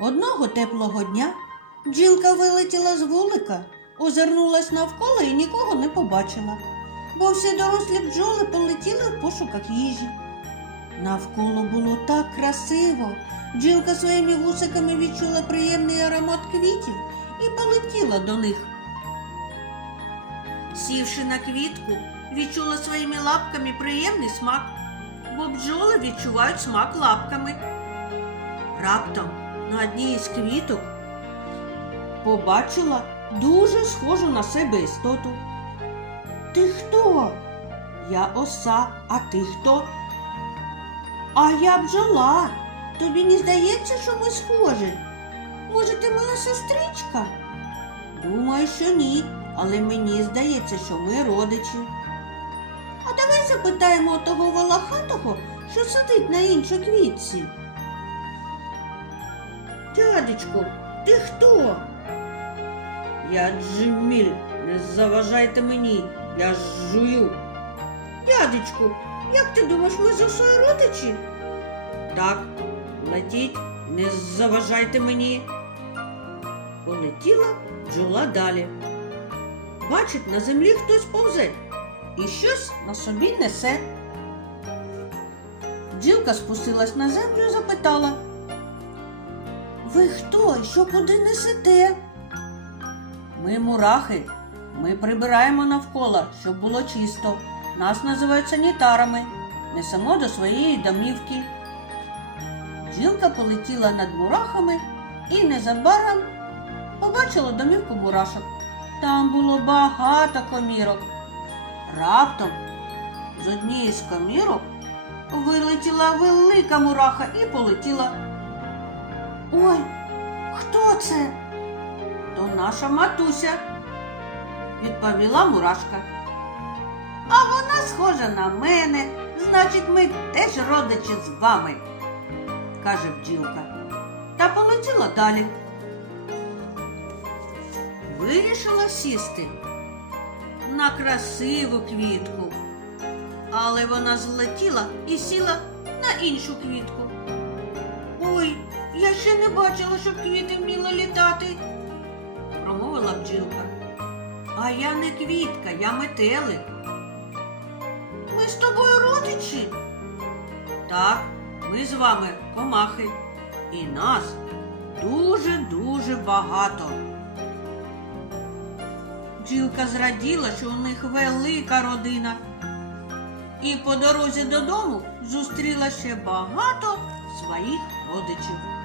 Одного теплого дня бджілка вилетіла з вулика, озирнулась навколо і нікого не побачила, бо всі дорослі бджоли полетіли в пошуках їжі. Навколо було так красиво. Бджілка своїми вусиками відчула приємний аромат квітів і полетіла до них. Сівши на квітку, відчула своїми лапками приємний смак, бо бджоли відчувають смак лапками. Раптом на одній із квіток побачила дуже схожу на себе істоту. Ти хто? Я оса, а ти хто? А я бджола. Тобі не здається, що ми схожі? Може, ти моя сестричка? Думаю, що ні, але мені здається, що ми родичі. А давай запитаємо того волохатого, що сидить на іншій квітці. Дядечко, ти хто? Я Джимміль, не заважайте мені, я жую. Дядечку, як ти думаєш, ми з осою родичі? Так, летіть, не заважайте мені. Полетіла бджола далі. Бачить, на землі хтось повзе і щось на собі несе. Бджілка спустилась на землю і запитала. Ви що куди несете? Ми мурахи. Ми прибираємо навколо, щоб було чисто. Нас називають санітарами. Несемо до своєї домівки. Бджілка полетіла над мурахами і незабаром побачила домівку мурашок. Там було багато комірок. Раптом з однієї з комірок вилетіла велика мураха і полетіла. Ой, це? То наша матуся, відповіла мурашка. А вона схожа на мене, значить, ми теж родичі з вами, каже бджілка. Та полетіла далі. Вирішила сісти на красиву квітку, але вона злетіла і сіла на іншу квітку. Не бачила, щоб квіти вміли літати, промовила бджілка. А я не квітка, я метелик. Ми з тобою родичі? Так, ми з вами комахи. І нас дуже-дуже багато. Бджілка зраділа, що у них велика родина. І по дорозі додому зустріла ще багато своїх родичів.